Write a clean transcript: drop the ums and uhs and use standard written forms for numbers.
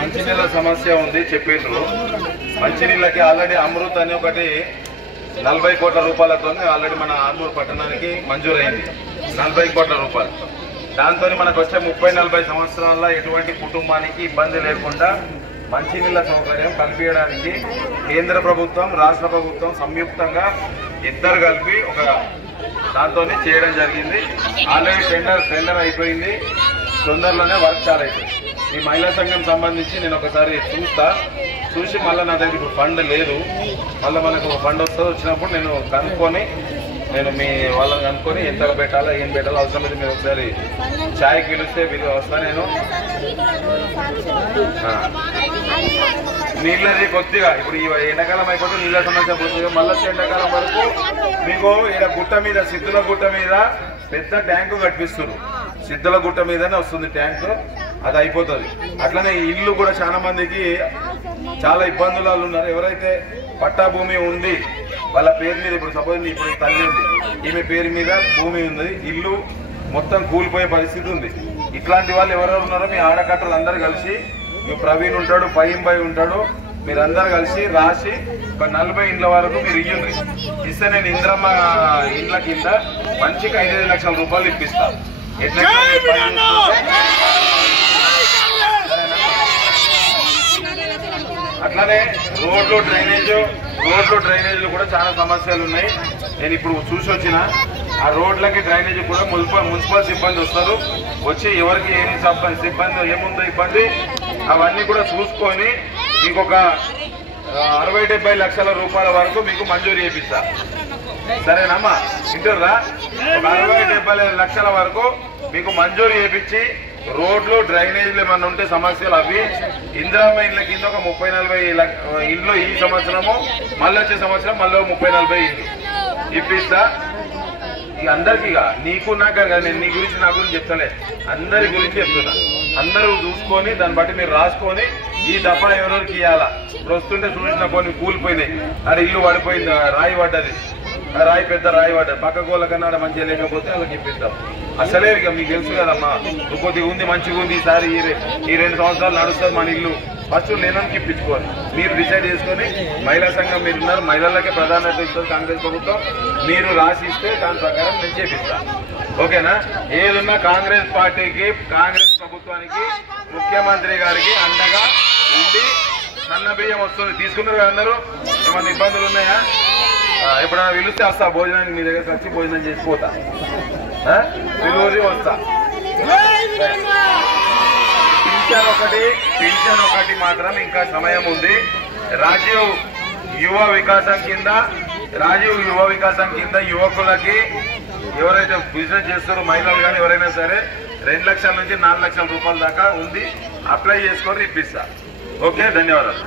మంచినీళ్ళ సమస్య ఉంది చెప్పిండ్రు. మంచినీళ్ళకి ఆల్రెడీ అమృత్ అని ఒకటి 40 కోట్ల రూపాయలతో ఆల్రెడీ మన ఆర్మూర్ పట్టణానికి మంజూరైంది. 40 కోట్ల రూపాయలు. దాంతో మనకు వచ్చే 30-40 సంవత్సరాల ఎటువంటి కుటుంబానికి ఇబ్బంది లేకుండా మంచినీళ్ళ సౌకర్యం కల్పించడానికి కేంద్ర ప్రభుత్వం రాష్ట్ర ప్రభుత్వం సంయుక్తంగా ఇద్దరు కలిపి ఒక దాంతో చేయడం జరిగింది. ఆల్రెడీ టెండర్ అయిపోయింది. తొందరలోనే వర్క్ చాలు అవుతుంది. ఈ మహిళా సంఘం సంబంధించి నేను ఒకసారి చూసి మళ్ళీ నా దగ్గర ఇప్పుడు ఫండ్ లేదు, మళ్ళీ మనకు ఫండ్ వచ్చినప్పుడు నేను కనుక్కొని మీ వాళ్ళని కనుక్కొని ఎంత పెట్టాలో ఏం పెట్టాలో అవసరమైతే మీరు ఒకసారి ఛాయ్కి పిలిస్తే వస్తా. నేను నీళ్ళది కొద్దిగా ఇప్పుడు ఈ ఎండాకాలం అయిపోతే నీళ్ళ సమస్య పోతుంది. మళ్ళీ ఎండాకాలం వరకు మీకు ఇక్కడ గుట్ట మీద సిద్ధుల గుట్ట మీద పెద్ద ట్యాంకు కట్టిస్తున్నారు. సిద్ధుల గుట్ట మీదనే వస్తుంది ట్యాంకు, అది అయిపోతుంది. అట్లనే ఇల్లు కూడా చాలా మందికి చాలా ఇబ్బందులు ఉన్నారు. ఎవరైతే పట్టా భూమి ఉంది వాళ్ళ పేరు మీద, ఇప్పుడు సపోజ్ ఇప్పుడు తల్లి ఉంది, ఈమె పేరు మీద భూమి ఉంది, ఇల్లు మొత్తం కూలిపోయే పరిస్థితి ఉంది. ఇట్లాంటి వాళ్ళు ఎవరెవరు ఉన్నారో మీ ఆడకట్టలు అందరు కలిసి, మీ ప్రవీణ్ ఉంటాడు, పయ్యంబాయి ఉంటాడు, మీరందరూ కలిసి రాసి ఒక 40 ఇండ్ల వరకు మీరు ఇయ్యండి. ఇస్తే నేను ఇంద్రమ్మ ఇండ్ల కింద మంచిగా 5-5 లక్షల రూపాయలు ఇప్పిస్తా. అట్లానే రోడ్లు డ్రైనేజీలు కూడా చాలా సమస్యలు ఉన్నాయి. నేను ఇప్పుడు చూసి వచ్చిన ఆ రోడ్లకి డ్రైనేజీ కూడా మున్సిపల్ సిబ్బంది వస్తారు. వచ్చి ఎవరికి ఏమి సిబ్బంది ఏముందో ఇబ్బంది అవన్నీ కూడా చూసుకొని మీకు ఒక 60-70 లక్షల రూపాయల వరకు మీకు మంజూరు చేపిస్తా. సరేనమ్మా, వింటుర్రా? ఒక 60-70 లక్షల వరకు మీకు మంజూరు చేపించి రోడ్లు డ్రైనేజీలు ఏమన్నా ఉంటే సమస్యలు అవి ఇందిరమ్మ ఇండ్ల కింద ఒక 30-40 ఇండ్లు ఈ సంవత్సరము, మళ్ళీ వచ్చే సంవత్సరం మళ్ళీ 30-40 ఇండ్లు ఇప్పిస్తా. ఇక అందరికి నీకు నాకు నేను నీ గురించి నా గురించి చెప్తలే, అందరి గురించి చెప్తున్నా. అందరూ చూసుకొని దాన్ని బట్టి మీరు రాసుకొని ఈ దఫా ఎవరెవరికి ఇవ్వాలా. ఇప్పుడు వస్తుంటే చూసిన కొన్ని కూలిపోయినాయి, అది ఇల్లు పడిపోయింది, రాయి పడ్డది, రాయి పెద్ద రాయి పడ్డది, పక్కకోళ్ళ కన్నా మంచిగా లేకపోతే వాళ్ళకి ఇప్పిస్తాం. అసలే ఇక మీకు తెలుసు కదమ్మా, కొద్దిగా ఉంది మంచిగా ఉంది, ఈసారి ఈ 2 సంవత్సరాలు నడుస్తుంది మన ఇల్లు, ఫస్ట్ లేనని ఇప్పించుకోవాలి. మీరు డిసైడ్ చేసుకొని మహిళా సంఘం మీరు ఉన్నారు, మహిళలకే ప్రాధాన్యత ఇస్తుంది కాంగ్రెస్ ప్రభుత్వం, మీరు రాసి ఇస్తే దాని ప్రకారం నేను చేపిస్తాను. ఓకేనా? ఏదున్నా కాంగ్రెస్ పార్టీకి, కాంగ్రెస్ ప్రభుత్వానికి, ముఖ్యమంత్రి గారికి అండగా ఉండి సన్న బియ్యం వస్తుంది. తీసుకున్నారు కదా అందరూ? ఏమన్నా ఇబ్బందులు ఉన్నాయా? ఎప్పుడైనా పిలిస్తే వస్తా, భోజనానికి మీ దగ్గరకు వచ్చి భోజనం చేసిపోతా, పిలువరి వస్తా. పింఛన్ ఒకటి మాత్రం ఇంకా సమయం ఉంది. రాజీవ్ యువ వికాసం కింద యువకులకి ఎవరైతే బిజినెస్ చేస్తారో మహిళలు కానీ ఎవరైనా సరే 2 లక్షల నుంచి 4 లక్షల రూపాయల దాకా ఉంది. అప్లై చేసుకొని ఇప్పిస్తా. ఓకే, ధన్యవాదాలు.